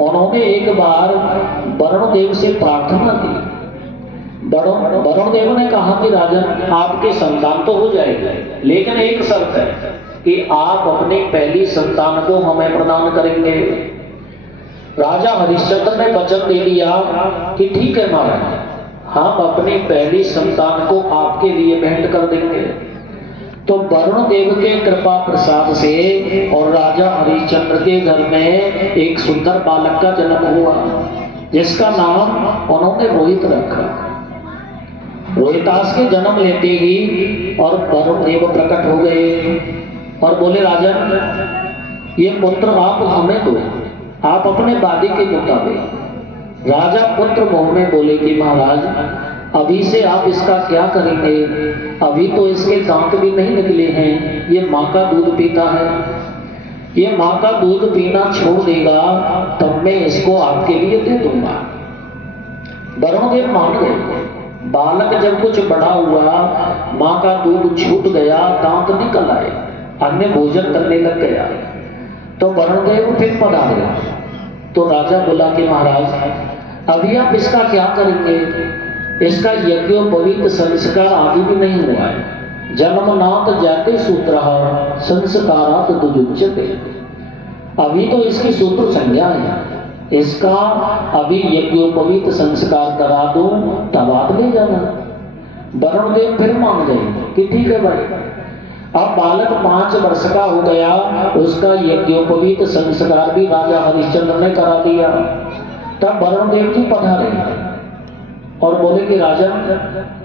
उन्होंने एक बार वरुण देव से प्रार्थना की। वरुण देव ने कहा कि राजन, आपके संतान तो हो जाएगी, लेकिन एक शर्त है कि आप अपनी पहली संतान को हमें प्रदान करेंगे। राजा हरिश्चंद्र ने वचन दे दिया कि ठीक है महाराज, हम अपनी पहली संतान को आपके लिए भेंट कर देंगे। तो वरुण देव के कृपा प्रसाद से और राजा हरिश्चंद्र के घर में एक सुंदर बालक का जन्म हुआ, जिसका नाम उन्होंने रोहित रखा। रोहितास के जन्म लेते ही और वरुण देव प्रकट हो गए और बोले, राजन, ये पुत्र आप हमें दो, आप अपने वादे के मुताबिक। राजा पुत्र मोह में बोले कि महाराज, अभी से आप इसका क्या करेंगे? अभी तो इसके दांत भी नहीं निकले हैं, ये माँ का दूध पीता है। ये माँ का दूध पीना छोड़ देगा तब मैं इसको आपके लिए दे दूंगा। वरुण देव मान गए। बालक जब कुछ बड़ा हुआ, माँ का दूध छूट गया, दांत निकल आए, अन्य भोजन करने लग गया, तो वरुण देव फिर पधारे। तो राजा बोला कि महाराज, अभी आप इसका क्या करेंगे? इसका यज्ञोपवीत संस्कार आदि भी नहीं हुआ है। जन्मनाथ जाते सूत्रः संस्कारात् दुजुच्यते। अभी तो इसकी सूत्र संज्ञा है, इसका अभी यज्ञोपवीत संस्कार करा दूं तब आप ले जाना। वरुण देव फिर मान गए कि ठीक है भाई। अब बालक 5 वर्ष का हो गया, उसका यज्ञोपवीत संस्कार भी राजा हरिश्चंद्र ने करा दिया। तब वरुण देव जी पधारे और बोले कि राजन,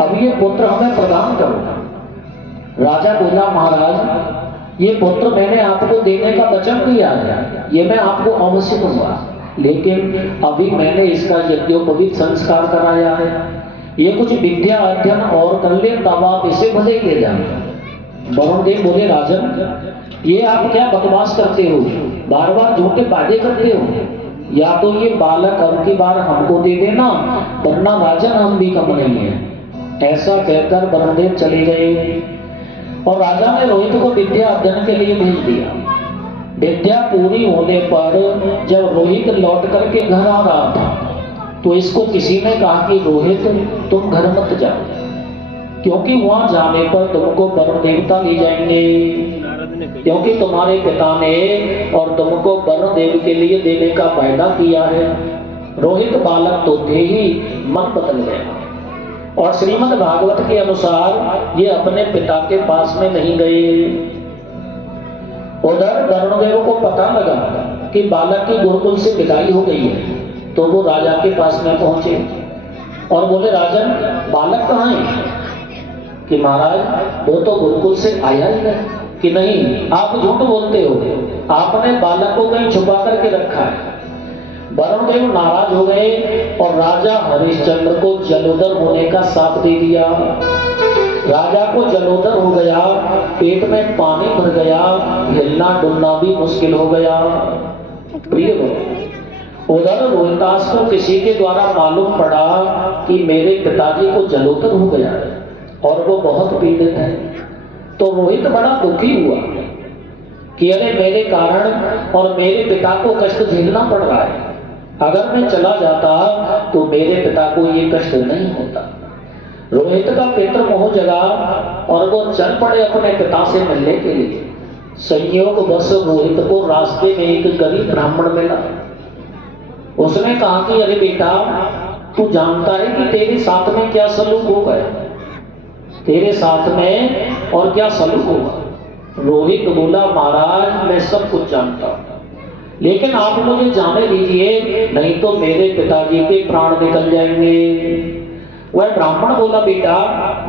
अब ये पुत्र हमें प्रदान करो। राजा बोला, महाराज, ये पुत्र मैंने आपको देने का वचन दिया है, ये मैं आपको अवश्य दूंगा, लेकिन अभी मैंने इसका यज्ञोपवीत संस्कार कराया है। ये कुछ विद्या अध्ययन और कर ले तब आप इसे भले ही ले जाए। वरुण देव बोले, राजन, ये आप क्या बकवास करते हो? बार बार झूठे वादे करते हो। या तो ये बालक अब की बार हमको दे देना, वरना राजन हम भी कम नहीं है। ऐसा कहकर वरुण देव चले गए और राजा ने रोहित को विद्या अध्ययन के लिए भेज दिया। विद्या पूरी होने पर जब रोहित लौट करके घर आ रहा था, तो इसको किसी ने कहा कि रोहित, तुम घर मत जाओ, क्योंकि वहां जाने पर तुमको वरुण देवता ले जाएंगे, क्योंकि तुम्हारे पिता ने और तुमको वरुण देव के लिए देने का वायदा किया है। रोहित बालक तो थे ही, मन बदल गया और श्रीमद् भागवत के अनुसार ये अपने पिता के पास में नहीं गए। उधर वरुण देव को पता लगा कि बालक की गुरुकुल से विदाई हो गई है, तो वो राजा के पास में पहुंचे और बोले, राजन, बालक कहाँ है? कि महाराज, वो तो गुरुकुल से आया ही नहीं। कि नहीं, आप झूठ बोलते हो, आपने बालक को कहीं छुपा करके रखा है। वरुण देव नाराज हो गए और राजा हरिश्चंद्र को जलोदर होने का शाप दे दिया। राजा को जलोदर हो गया, पेट में पानी भर गया, हिलना डुलना भी मुश्किल हो गया। प्रिय उधर रोहितास को किसी के द्वारा मालूम पड़ा कि मेरे पिताजी को जलोदर हो गया और वो बहुत पीड़ित है। तो रोहित बड़ा दुखी हुआ कि अरे, मेरे कारण और मेरे पिता को कष्ट झेलना पड़ रहा है। अगर मैं चला जाता तो मेरे पिता को ये कष्ट नहीं होता। रोहित का पितृ मोह जगा और वो चल पड़े अपने पिता से मिलने के लिए। संयोग बस रोहित को रास्ते में एक गरीब ब्राह्मण मिला। उसने कहा कि अरे बेटा, तू जानता है कि तेरे साथ में क्या सलूक हो गया? तेरे साथ में और क्या सलूक हुआ? रोहित बोला, महाराज, मैं सब कुछ जानता हूं, लेकिन आप मुझे जाने दीजिए, नहीं तो मेरे पिताजी के प्राण निकल जाएंगे। वह ब्राह्मण बोला, बेटा,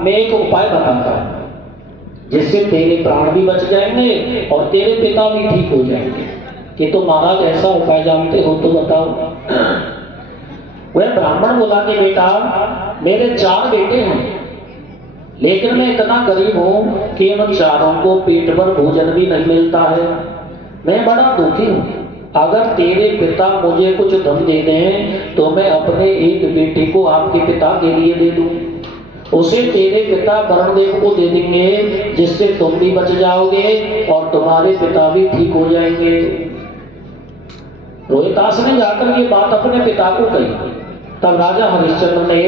मैं एक उपाय बताता हूं जिससे तेरे प्राण भी बच जाएंगे और तेरे पिता भी ठीक हो जाएंगे। कि तो महाराज, ऐसा उपाय जानते हो तो बताओ। वह ब्राह्मण बोला कि बेटा, मेरे 4 बेटे हैं, लेकिन मैं इतना गरीब हूं कि इन चारों को पेट भर भोजन भी नहीं मिलता है। मैं बड़ा दुखी हूं। अगर तेरे पिता मुझे कुछ धन दे दें तो मैं अपने एक बेटे को आपके पिता के लिए दे दूं, उसे तेरे पिता वरुण देव को दे देंगे, जिससे तुम भी बच जाओगे और तुम्हारे पिता भी ठीक हो जाएंगे। रोहितास ने जाकर ये बात अपने पिता को कही। तब राजा हरिश्चंद्र ने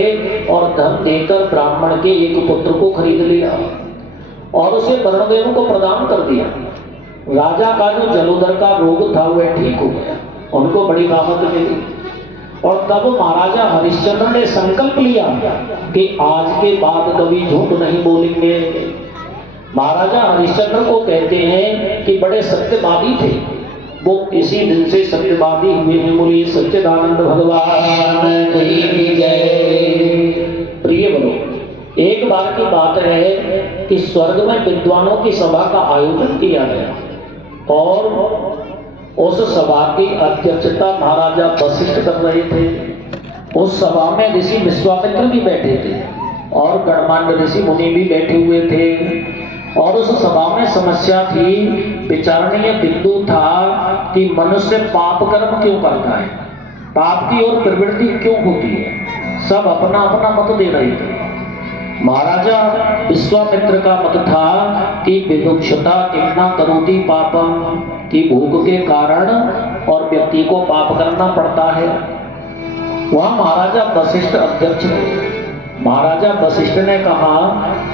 और धन देकर ब्राह्मण के एक पुत्र को खरीद लिया और उसे वरुणदेव को प्रदान कर दिया। राजा का जो जलोदर का रोग था वह ठीक हो गया, उनको बड़ी राहत मिली। और तब महाराजा हरिश्चंद्र ने संकल्प लिया कि आज के बाद कभी झूठ नहीं बोलेंगे। महाराजा हरिश्चंद्र को कहते हैं कि बड़े सत्यवादी थे, वो इसी दिन से सत्यवादी हुए हैं। बोलिए सच्चिदानंद भगवान की जय। प्रिय बनो, एक बार की बात है कि स्वर्ग में विद्वानों की सभा का आयोजन किया गया और उस सभा की अध्यक्षता महाराजा वशिष्ठ कर रहे थे। उस सभा में ऋषि विश्वामित्र भी बैठे थे और गणमान्य ऋषि मुनि भी बैठे हुए थे। और उस सभा में समस्या थी, विचारणीय बिंदु था कि मनुष्य पाप कर्म क्यों करता है, पाप की ओर प्रवृत्ति क्यों होती है। सब अपना अपना मत दे रहे थे। महाराजा विश्वामित्र का मत था कि विमुक्षता कितना करोति पापम, कि भूख के कारण और व्यक्ति को पाप करना पड़ता है। वहां महाराजा वशिष्ठ अध्यक्ष थे। महाराजा वशिष्ठ ने कहा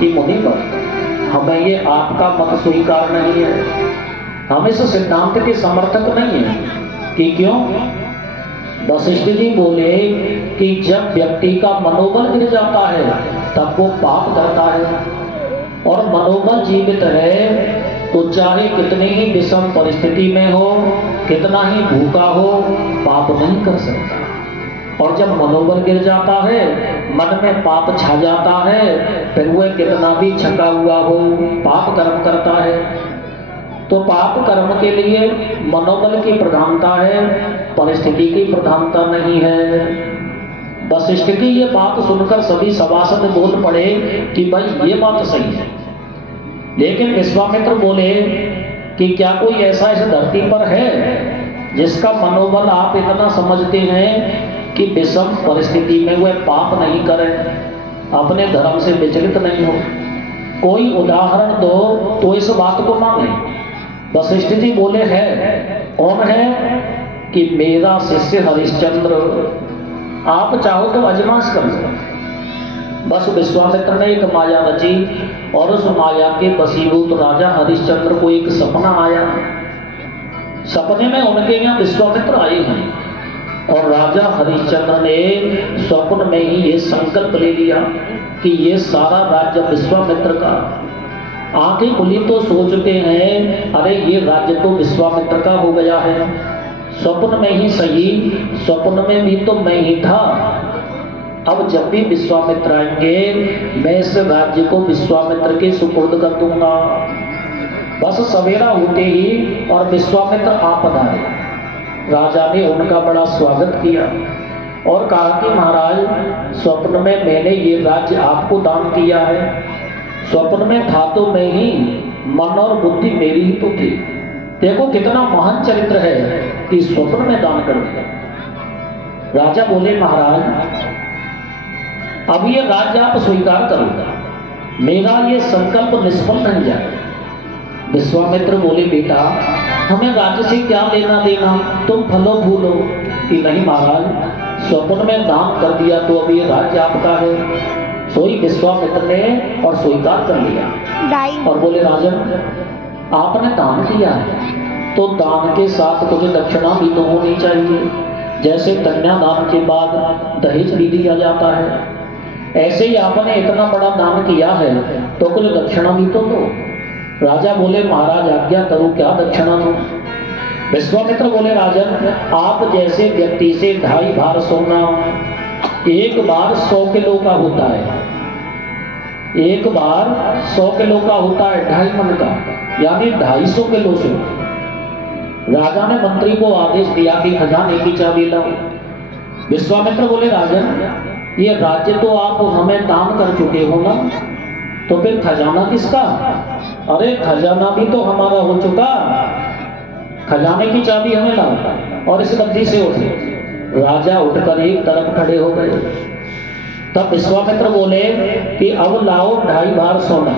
कि मुनिवर, हमें ये आपका मत स्वीकार नहीं है, हम इस सिद्धांत के समर्थक नहीं है। कि क्यों? वशिष्ठ जी बोले कि जब व्यक्ति का मनोबल गिर जाता है तब वो पाप करता है, और मनोबल जीवित है तो चाहे कितनी ही विषम परिस्थिति में हो, कितना ही भूखा हो, पाप नहीं कर सकता। और जब मनोबल गिर जाता है, मन में पाप छा जाता है, फिर वह कितना भी छका हुआ हो, पाप कर्म करता है। तो पाप कर्म के लिए मनोबल की प्रधानता है, परिस्थिति की प्रधानता नहीं है। वशिष्ठ की ये बात सुनकर सभी सभासद बोल पड़े कि भाई ये बात सही है। लेकिन विश्वामित्र बोले कि क्या कोई ऐसा इस धरती पर है जिसका मनोबल आप इतना समझते हैं कि विषम परिस्थिति में वह पाप नहीं करे, अपने धर्म से विचलित नहीं हो? कोई उदाहरण दो तो इस बात को माने। वशिष्ठ जी बोले है। कौन है? कि मेरा शिष्य हरिश्चंद्र, आप चाहो तो अजमाइश कर लो। बस विश्वामित्र ने एक माया रची और उस माया के वशीभूत राजा हरिश्चंद्र को एक सपना आया। सपने में उनके यहाँ विश्वामित्र आए हैं और राजा हरिश्चंद्र ने स्वप्न में ही ये संकल्प ले लिया कि ये सारा राज्य विश्वामित्र का। आंखें खुली तो सोचते हैं अरे ये राज्य तो विश्वामित्र का हो गया है। स्वप्न में ही सही, स्वप्न में भी तो मैं ही था। अब जब भी विश्वामित्र आएंगे मैं इस राज्य को विश्वामित्र के सुपुर्द कर दूंगा। बस सवेरा होते ही और विश्वामित्र आ पधारे। राजा ने उनका बड़ा स्वागत किया और कहा कि महाराज, स्वप्न में मैंने ये राज्य आपको दान किया है। स्वप्न में था तो मैं ही, मन और बुद्धि मेरी ही तो थी। देखो कितना महान चरित्र है कि स्वप्न में दान कर दिया। राजा बोले महाराज, अब ये राज्य आप स्वीकार करो, मेरा ये संकल्प निष्फल नहीं जाए। विश्वामित्र बोले बेटा, हमें राज्य से क्या लेना देना, तुम फलो फूलो। कि नहीं महाराज, स्वप्न में दान कर दिया तो अब ये राज्य आपका है। सोई विश्वामित्र ने और स्वीकार कर लिया और बोले राजन, आपने दान किया है तो दान के साथ कुछ दक्षिणा भी तो होनी चाहिए। जैसे कन्यादान के बाद दहेज भी दिया जाता है, ऐसे ही आपने इतना बड़ा दान किया है तो कुछ दक्षिणा भी तो दो। राजा बोले महाराज आज्ञा करो, क्या दक्षिणा दो? विश्वामित्र बोले राजन, आप जैसे व्यक्ति से 2.5 भार सोना, एक बार 100 किलो का होता है, एक बार 100 किलो का होता है, 2.5 मन का, यानी 250 किलो से। राजा ने मंत्री को आदेश दिया कि खजाने की चाबी लाओ। विश्वामित्र बोले राजन, ये राज्य तो आप हमें दान कर चुके हो ना, तो फिर खजाना किसका? अरे खजाना भी तो हमारा हो चुका, खजाने की चाबी हमें लाओ। और इस गद्दी से उठे। राजा उठकर एक तरफ खड़े हो गए। तब विश्वामित्र बोले कि अब लाओ 2.5 भार सोना।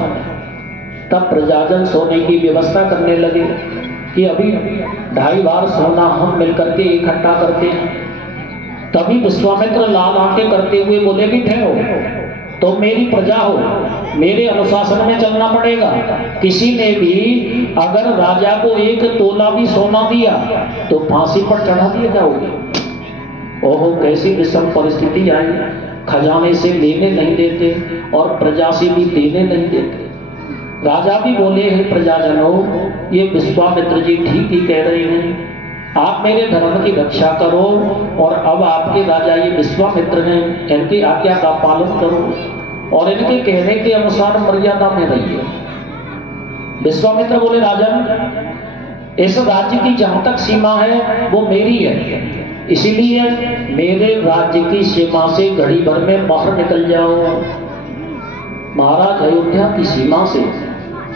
तब प्रजाजन सोने की व्यवस्था करने लगे कि अभी 2.5 बार सोना हम मिलकर के इकट्ठा करते हैं। तभी विश्वामित्र लाल आंखें करते हुए बोले कि ठहरो, तो मेरी प्रजा हो, मेरे अनुशासन में चलना पड़ेगा। किसी ने भी अगर राजा को 1 तोला भी सोना दिया तो फांसी पर चढ़ा दिए जाओगे। ओहो, कैसी विषम परिस्थिति आई। खजाने से लेने नहीं देते और प्रजा से भी देने नहीं देते। राजा भी बोले, हे प्रजाजनों, ये विश्वामित्र जी ठीक ही कह रहे हैं, आप मेरे धर्म की रक्षा करो और अब आपके राजा ये विश्वामित्र हैं, इनकी आज्ञा का पालन करो और इनके कहने के अनुसार मर्यादा में रहिए। विश्वामित्र बोले, राजन, इस राज्य की जहां तक सीमा है वो मेरी है, इसीलिए मेरे राज्य की सीमा से घड़ी भर में बाहर निकल जाओ। महाराज अयोध्या की सीमा से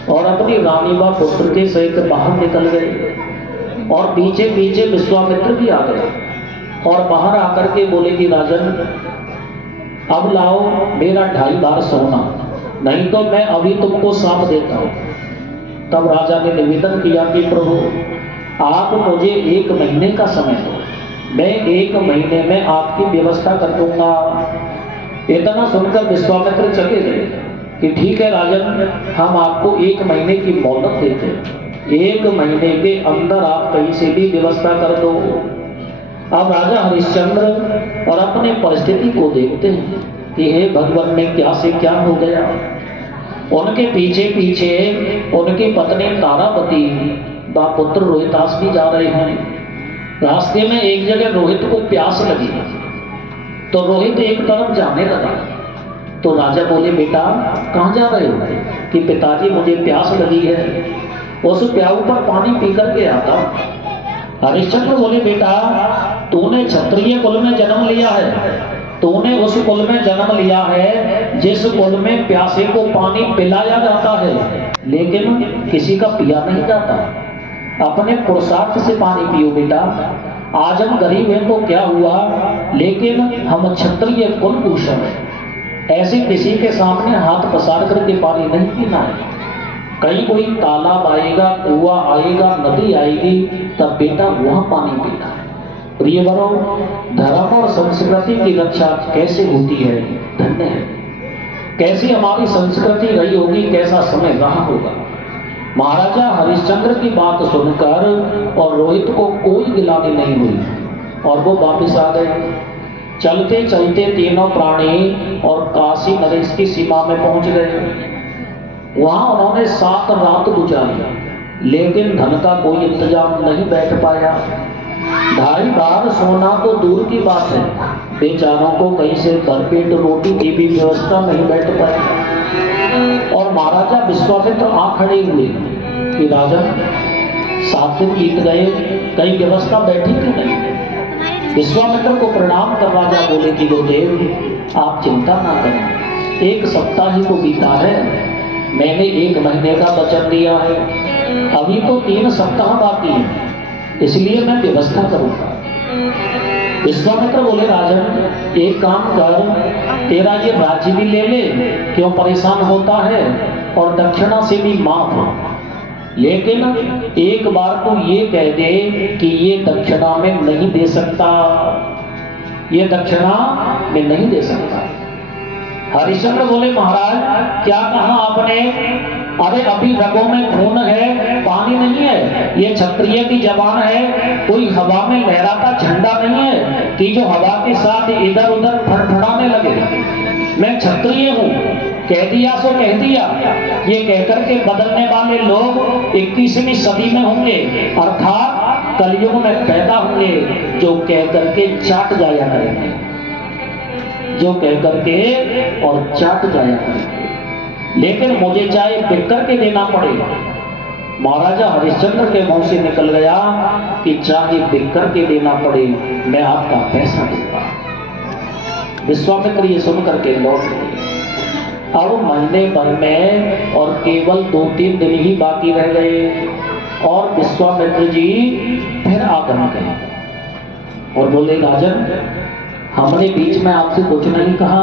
और अपनी रानी व पुत्र के सहित बाहर निकल गए और पीछे पीछे विश्वामित्र भी आ गए और बाहर आकर के बोले कि राजन, अब लाओ मेरा 2.5 बार सोना, नहीं तो मैं अभी तुमको साथ देता हूं। तब राजा ने निवेदन किया कि प्रभु, आप मुझे 1 महीने का समय दो, मैं 1 महीने में आपकी व्यवस्था कर दूंगा। इतना सुनकर विश्वामित्र चले गए कि ठीक है राजन, हम आपको 1 महीने की मोहलत देते हैं, 1 महीने के अंदर आप कहीं से भी व्यवस्था कर दो। अब राजा हरिश्चंद्र और अपने परिस्थिति को देखते हैं कि हे भगवान, में क्या से क्या हो गया। उनके पीछे पीछे उनकी पत्नी तारावती व पुत्र रोहितास भी जा रहे हैं। रास्ते में एक जगह रोहित को प्यास लगी तो रोहित एक तरफ जाने लगा। तो राजा बोले, बेटा कहाँ जा रहे हो? कि पिताजी, मुझे प्यास लगी है, उस प्याऊ पर पानी पी करके आता। हरिश्चंद्र बोले, बेटा तूने क्षत्रिय कुल में जन्म लिया है, तूने उस कुल में जन्म लिया है जिस कुल में प्यासे को पानी पिलाया जाता है लेकिन किसी का पिया नहीं जाता। अपने पुरुषार्थ से पानी पियो बेटा। आज हम गरीब हैं तो क्या हुआ, लेकिन हम क्षत्रिय कुल भूषण हैं, ऐसे किसी के सामने हाथ पसार करके पानी नहीं पीना है। कहीं कोई तालाब आएगा, कुआं आएगा, नदी आएगी, तब बेटा वहां पानी पीना है। प्रिय बनो, धर्म और संस्कृति की रक्षा कैसे होती है, धन्य है। कैसी हमारी संस्कृति रही होगी, कैसा समय रहा होगा। महाराजा हरिश्चंद्र की बात सुनकर और रोहित को कोई गिलानी नहीं हुई और वो वापिस आ गए। चलते चलते तीनों प्राणी और काशी नरेश की सीमा में पहुंच गए। वहां उन्होंने 7 रात गुजारी लेकिन धन का कोई इंतजाम नहीं बैठ पाया। 2.5 बार सोना तो दूर की बात है, बेचारों को कहीं से भरपेट रोटी की भी व्यवस्था नहीं बैठ पाई। और महाराजा विश्वामित्र आ खड़े हुए कि राजा, 7 दिन बीत गए, कहीं व्यवस्था बैठी कि नहीं। विश्वामित्र को प्रणाम कर राजा बोले कि गुरुदेव, आप चिंता ना करें, 1 सप्ताह ही तो बीता है, मैंने 1 महीने का वचन दिया है, अभी तो 3 सप्ताह बाकी है, इसलिए मैं व्यवस्था करूंगा। विश्वामित्र बोले, राजन एक काम कर, तेरा ये राज्य भी ले ले, क्यों परेशान होता है, और दक्षिणा से भी माफ, लेकिन एक बार तो ये कह दे कि ये दक्षिणा में नहीं दे सकता, ये दक्षिणा में नहीं दे सकता। हरिश्चंद्र बोले, महाराज क्या कहा आपने? अरे अभी रगों में खून है, पानी नहीं है, ये क्षत्रिय की जबान है, कोई हवा में लहराता झंडा नहीं है कि जो हवा के साथ इधर उधर फड़फड़ाने लगे। मैं क्षत्रिय हूँ, कह दिया सो कह दिया। ये कहकर के बदलने वाले लोग 21वीं सदी में होंगे, अर्थात कलयुग में पैदा होंगे, जो कहकर के चाट जाया करेंगे, जो कहकर के और चाट जाया करेंगे। लेकिन मुझे चाहे बिक करके देना पड़े। महाराजा हरिश्चंद्र के मुंह से निकल गया कि चाहे बिक करके देना पड़े, मैं आपका पैसा दूंगा। विश्वामित्र ये सुन करके लौट गए। अब महीने भर में और केवल 2-3 दिन ही बाकी रह गए और विश्वामित्र जी फिर आगमन गए और बोले, राजन हमने बीच में आपसे कुछ नहीं कहा,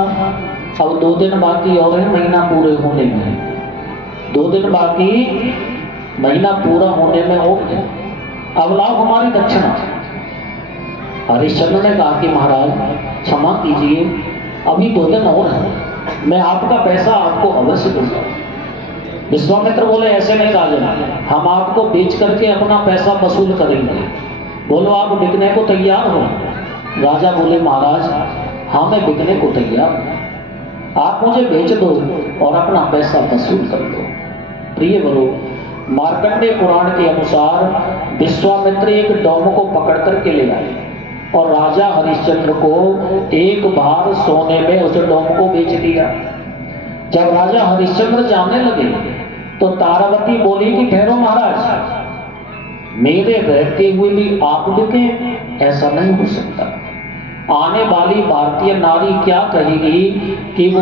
अब 2 दिन बाकी और है महीना पूरे होने में, 2 दिन बाकी, महीना पूरा होने में हो गए। अब लाओ हमारी दक्षिणा। हरिश्चंद्र ने कहा कि महाराज क्षमा कीजिए, अभी 2 दिन और है, मैं आपका पैसा आपको अवश्य दूंगा। विश्वामित्र बोले ऐसे नहीं राजन, हम आपको बेच करके अपना पैसा वसूल करेंगे, बोलो आप बिकने को तैयार हो? राजा बोले महाराज हाँ मैं बिकने को तैयार हूं, आप मुझे बेच दो और अपना पैसा वसूल कर लो। प्रिय बरो, मार्कंडेय पुराण के अनुसार विश्वामित्र एक डोम को पकड़ करके ले आए और राजा हरिश्चंद्र को एक बार सोने में उस डोम को बेच दिया। जब राजा हरिश्चंद्र जाने लगे तो तारावती बोली कि ठहरो महाराज, मेरे रहते हुए भी आप बिके, ऐसा नहीं हो सकता। आने वाली भारतीय नारी क्या कहेगी कि वो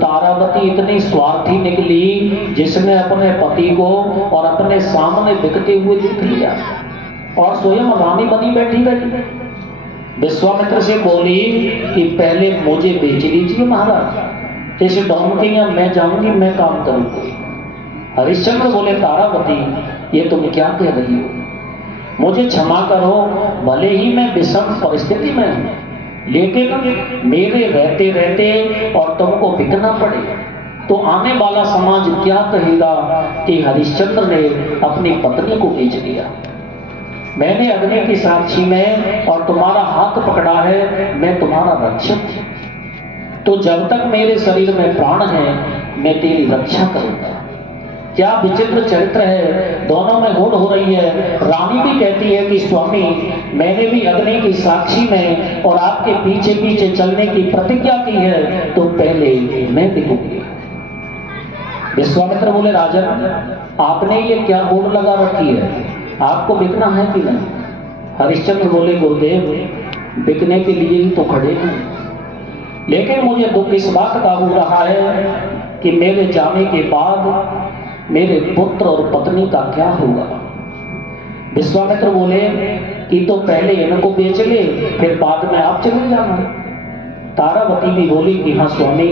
तारावती इतनी स्वार्थी निकली जिसने अपने पति को और अपने सामने बिकते हुए देख लिया और स्वयं रानी बनी बैठी रही। विश्वामित्र से बोली कि पहले मुझे बेच दीजिए महाराज, इस डोम के यहाँ मैं जाऊंगी, मैं काम करूंगी। हरिश्चंद्र बोले तारावती ये तुम क्या कह रही हो, मुझे क्षमा करो, भले ही मैं विषम परिस्थिति में हूं, लेकिन मेरे रहते रहते और तुमको बिकना पड़े तो आने वाला समाज क्या कहेगा कि हरिश्चंद्र ने अपनी पत्नी को बेच दिया। मैंने अग्नि की साक्षी में और तुम्हारा हाथ पकड़ा है, मैं तुम्हारा रक्षक हूं, तो जब तक मेरे शरीर में प्राण है मैं तेरी रक्षा करूंगा। क्या विचित्र चरित्र है, दोनों में होड़ हो रही है। रानी भी कहती है कि स्वामी मैंने भी अग्नि की साक्षी में और आपके पीछे पीछे चलने की प्रतिज्ञा की है, तो पहले मैं बिकूंगी। विश्वामित्र बोले राजन आपने ये क्या होड़ लगा रखी है, आपको बिकना है कि नहीं? हरिश्चंद्र बोले गुरुदेव बिकने के लिए ही तो खड़े हैं, लेकिन मुझे दुख इस बात का हो रहा है कि मेरे जाने के बाद मेरे पुत्र और पत्नी का क्या होगा। विश्वामित्र बोले कि तो पहले इनको बेच ले, फिर बाद में आप चले जाना। तारावती भी बोली कि हाँ स्वामी,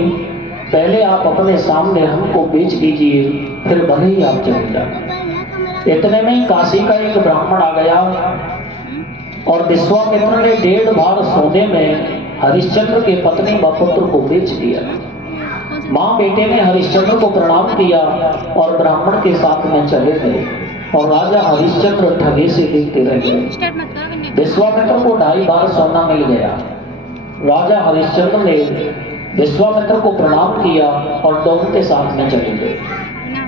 पहले आप अपने सामने हमको बेच दीजिए, फिर भले ही आप चले जाना। इतने में ही काशी का एक ब्राह्मण आ गया और विश्वामित्र ने 1.5 बार सोने में हरिश्चंद्र के पत्नी व पुत्र को बेच दिया। माँ बेटे ने हरिश्चंद्र को प्रणाम किया और ब्राह्मण के साथ में चले गए और राजा हरिश्चंद्र ठगे से देखते रह गए। विश्वामित्र को 2.5 बार सोना मिल गया। राजा हरिश्चंद्र ने विश्वामित्र को प्रणाम किया और डोम के साथ में चले गए।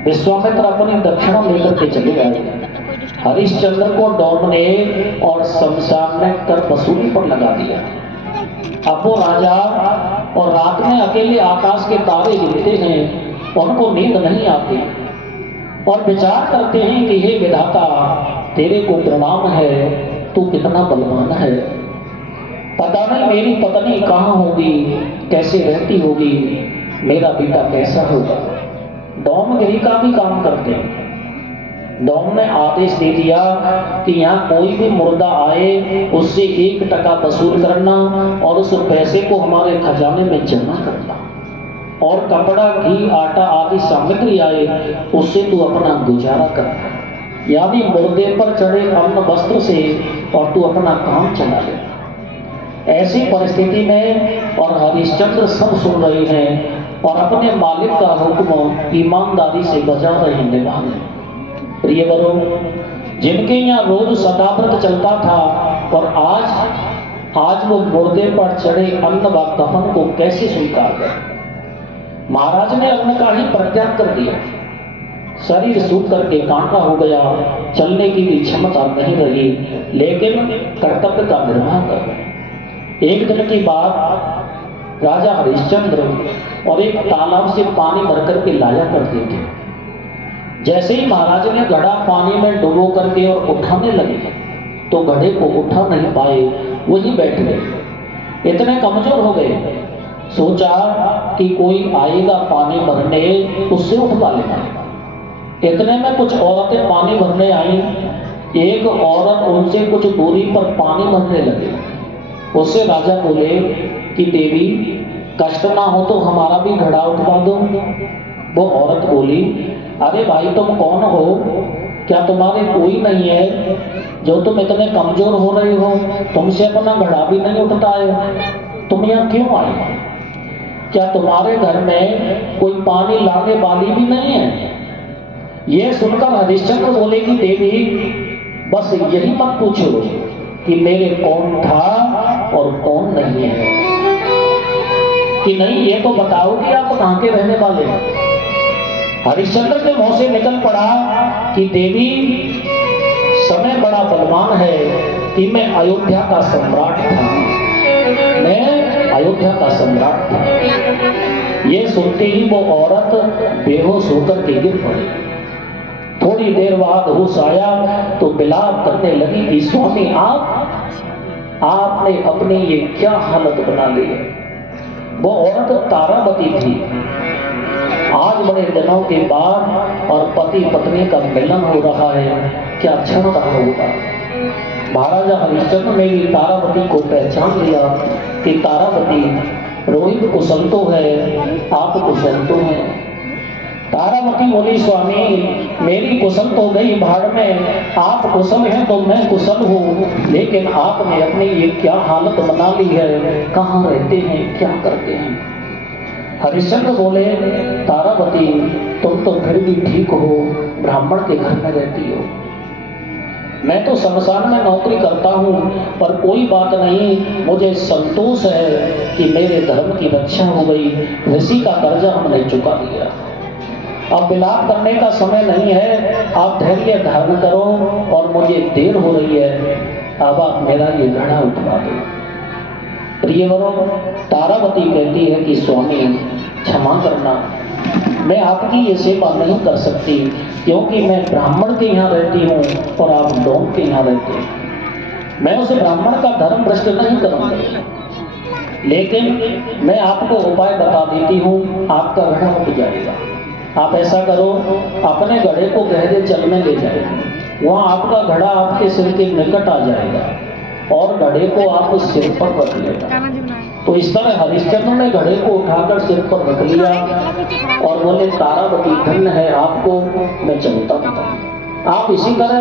विश्वामित्र अपनी दक्षिणा लेकर के चले गए। हरिश्चंद्र को डोम ने और शमशान में कर वसूली पर लगा दिया। अब वो राजा और रात में अकेले आकाश के तारे गिरते हैं, उनको नींद नहीं आती और विचार करते हैं कि हे विधाता तेरे को प्रणाम है, तू कितना बलवान है, पता नहीं मेरी पत्नी कहाँ होगी, कैसे रहती होगी, मेरा बेटा कैसा होगा। डोमगिरी का भी काम करते हैं। डोम ने आदेश दे दिया कि यहाँ कोई भी मुर्दा आए उससे 1 टका वसूल करना और उस पैसे को हमारे खजाने में जमा करना, और कपड़ा घी आटा आदि सामग्री आए उससे तू अपना गुजारा करना, यानी मुर्दे पर चढ़े अन्न वस्त्र से और तू अपना काम चला ले। ऐसी परिस्थिति में और हरिश्चंद्र सब सुन रहे हैं और अपने मालिक का हुक्म ईमानदारी से बजा रहे हैं, निभा रहे। प्रिय बरो, जिनके यहाँ रोज सदाव्रत चलता था और आज वो मुर्दे पर चढ़े अन्न व कफन को कैसे स्वीकार कर। महाराज ने अन्न का ही परित्याग कर दिया, शरीर सूख करके कांटा हो गया, चलने की भी क्षमता नहीं रही, लेकिन कर्तव्य का निर्वाह कर। एक दिन की बात, राजा हरिश्चंद्र और एक तालाब से पानी भर करके लाया करते थे। जैसे ही महाराज ने घड़ा पानी में डुबो करके और उठाने लगे तो घड़े को उठा नहीं पाए, वही बैठ गए। इतने कमजोर हो गए, सोचा कि कोई आएगा पानी भरने, उससे उठवा लेना। इतने में कुछ औरतें पानी भरने आई। एक औरत उनसे कुछ दूरी पर पानी भरने लगी। उससे राजा बोले कि देवी कष्ट ना हो तो हमारा भी घड़ा उठवा दो। वो औरत बोली, अरे भाई तुम कौन हो क्या तुम्हारे कोई नहीं है जो तुम इतने कमजोर हो रहे हो, तुमसे अपना घड़ा भी नहीं उठता है, तुम यहाँ क्यों आए? क्या तुम्हारे घर में कोई पानी लाने वाली भी नहीं है? ये सुनकर हरिश्चंद्र बोले कि देवी बस यही मत पूछो कि मेरे कौन था और कौन नहीं है, कि नहीं ये तो बताओ कि आप कहाँ के रहने वाले हैं। हरिश्चंद्र के मुंह से निकल पड़ा कि देवी समय बड़ा बलवान है कि मैं अयोध्या का सम्राट था, मैं अयोध्या का सम्राट था। ये सुनते ही वो औरत बेहोश होकर के गिर पड़ी। थोड़ी देर बाद होश आया तो विलाप करने लगी कि स्वामी आपने अपनी ये क्या हालत बना ली है। वो औरत तारावती थी। आज बड़े दिनों के बाद और पति पत्नी का मिलन हो रहा है, क्या क्षण रहा होगा। महाराजा हरिश्चंद्र ने भी तारावती को पहचान लिया कि तारावती रोहित कुशल तो है, आप कुशल तो हैं। तारावती बोली स्वामी मेरी कुशल तो गई भाड़ में, आप कुशल हैं तो मैं कुशल हूँ, लेकिन आपने अपनी ये क्या हालत बना ली है, कहाँ रहते हैं, क्या करते हैं। हरिश्चंद्र बोले तारावती तुम तो फिर भी ठीक हो, ब्राह्मण के घर में रहती हो, मैं तो शमशान में नौकरी करता हूँ, पर कोई बात नहीं, मुझे संतोष है कि मेरे धर्म की रक्षा हो गई, ऋषि का कर्जा हमने चुका दिया। अब विलाप करने का समय नहीं है, आप धैर्य धारण करो और मुझे देर हो रही है, अब आप मेरा ये घड़ा उठवा दो। प्रियवरों, तारावती कहती है कि स्वामी क्षमा करना, मैं आपकी ये सेवा नहीं कर सकती, क्योंकि मैं ब्राह्मण के यहाँ रहती हूँ और आप डोम के यहाँ रहते हैं। मैं उस ब्राह्मण का धर्म भ्रष्ट नहीं करूँगा, लेकिन मैं आपको उपाय बता देती हूँ, आपका घड़ा उठ जाएगा। आप ऐसा करो, अपने घड़े को गहरे जल में ले जाए, वहाँ आपका घड़ा आपके सिर के निकट आ जाएगा और घड़े को आप उस सिर पर रख लेगा। तो इस तरह हरिश्चंद्र ने घड़े को उठाकर सिर पर रख लिया और बोले तारावती धन्य है आपको, मैं चलता हूँ। आप इसी तरह